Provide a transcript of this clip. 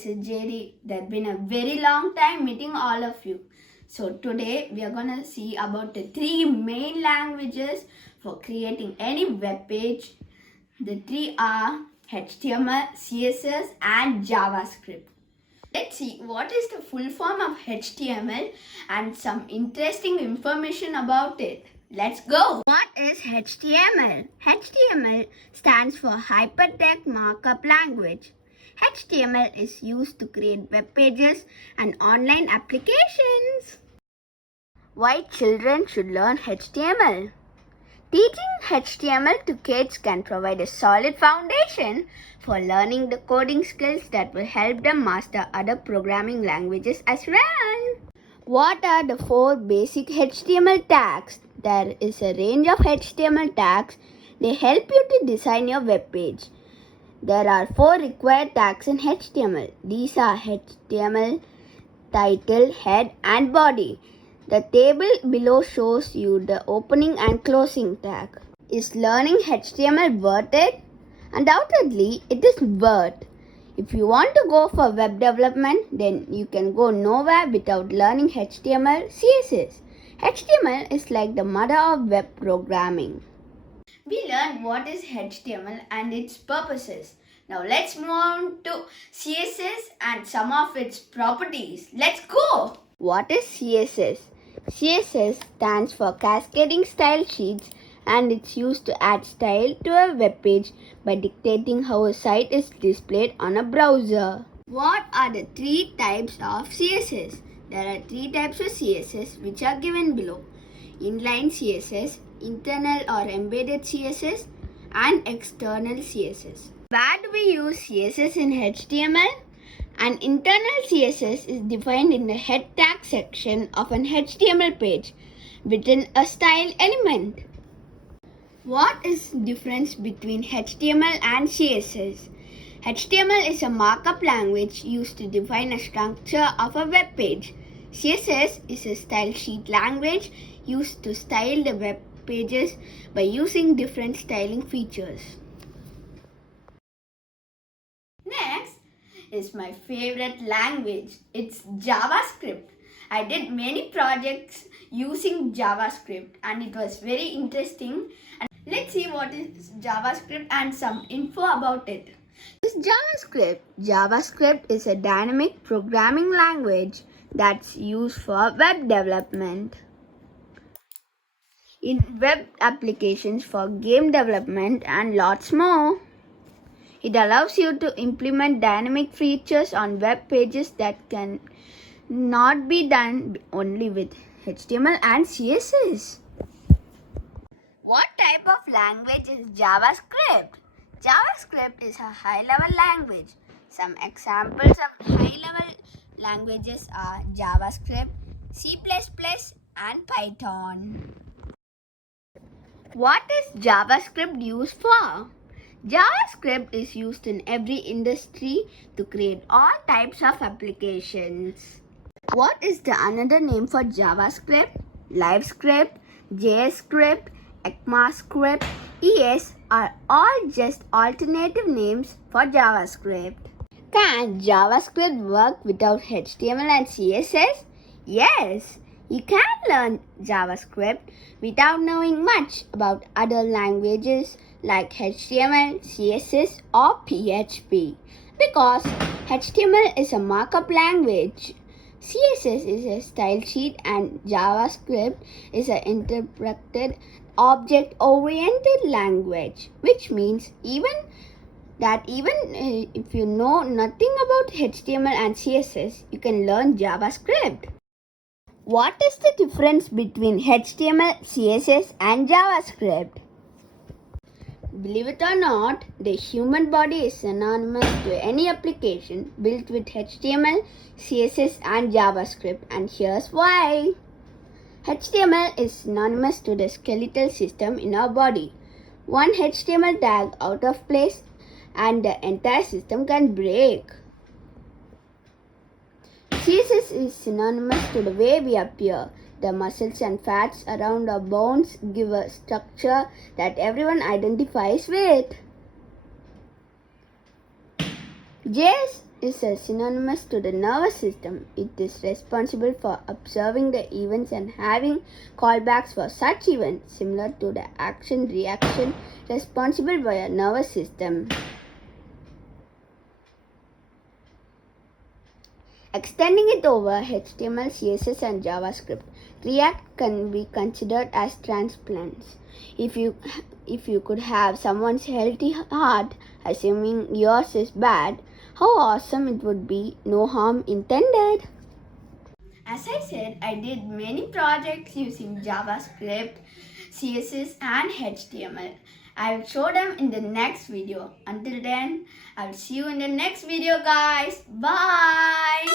this is JD. There's been a very long time meeting all of you. So today we are gonna see about the three main languages for creating any web page. The three are HTML, CSS and JavaScript. Let's see what is the full form of HTML and some interesting information about it. Let's go! What is HTML? HTML stands for Hypertext Markup Language. HTML is used to create web pages and online applications. Why children should learn HTML? Teaching HTML to kids can provide a solid foundation for learning the coding skills that will help them master other programming languages as well. What are the four basic HTML tags? There is a range of HTML tags. They help you to design your web page. There are four required tags in HTML. These are HTML, title, head and body. The table below shows you the opening and closing tag. Is learning HTML worth it? Undoubtedly, it is worth. If you want to go for web development, then you can go nowhere without learning HTML, CSS. HTML is like the mother of web programming. We learned what is HTML and its purposes. Now let's move on to CSS and some of its properties. Let's go! What is CSS? CSS stands for Cascading Style Sheets and it's used to add style to a web page by dictating how a site is displayed on a browser. What are the three types of CSS? There are three types of CSS which are given below. Inline CSS, internal or embedded CSS and external CSS. Where do we use CSS in HTML? An internal CSS is defined in the head tag section of an HTML page within a style element. What is the difference between HTML and CSS? HTML is a markup language used to define a structure of a web page. CSS is a style sheet language used to style the web pages by using different styling features. Next is my favorite language. It's JavaScript. I did many projects using JavaScript and it was very interesting. And let's see what is JavaScript and some info about it. This JavaScript. JavaScript is a dynamic programming language that's used for web development. In web applications for game development and lots more. It allows you to implement dynamic features on web pages that can not be done only with HTML and CSS. What type of language is JavaScript? JavaScript is a high-level language. Some examples of high-level languages are JavaScript, C++ and Python. What is JavaScript used for? JavaScript is used in every industry to create all types of applications. What is the another name for JavaScript? LiveScript, JScript, ECMAScript, ES are all just alternative names for JavaScript. Can JavaScript work without HTML and CSS? Yes, you can learn JavaScript without knowing much about other languages like HTML, CSS or PHP because HTML is a markup language, CSS is a style sheet and JavaScript is an interpreted object-oriented language, which means even if you know nothing about HTML and CSS, you can learn JavaScript. What is the difference between HTML, CSS and JavaScript? Believe it or not, the human body is synonymous to any application built with HTML, CSS and JavaScript, and here's why. HTML is synonymous to the skeletal system in our body. One HTML tag out of place and the entire system can break. CSS is synonymous to the way we appear. The muscles and fats around our bones give a structure that everyone identifies with. JS is synonymous to the nervous system. It is responsible for observing the events and having callbacks for such events, similar to the action-reaction responsible by a nervous system. Extending it over HTML, CSS, and JavaScript, React can be considered as transplants. If you could have someone's healthy heart, assuming yours is bad, how awesome it would be, no harm intended. As I said, I did many projects using JavaScript, CSS, and HTML. I will show them in the next video. Until then, I will see you in the next video, guys. Bye!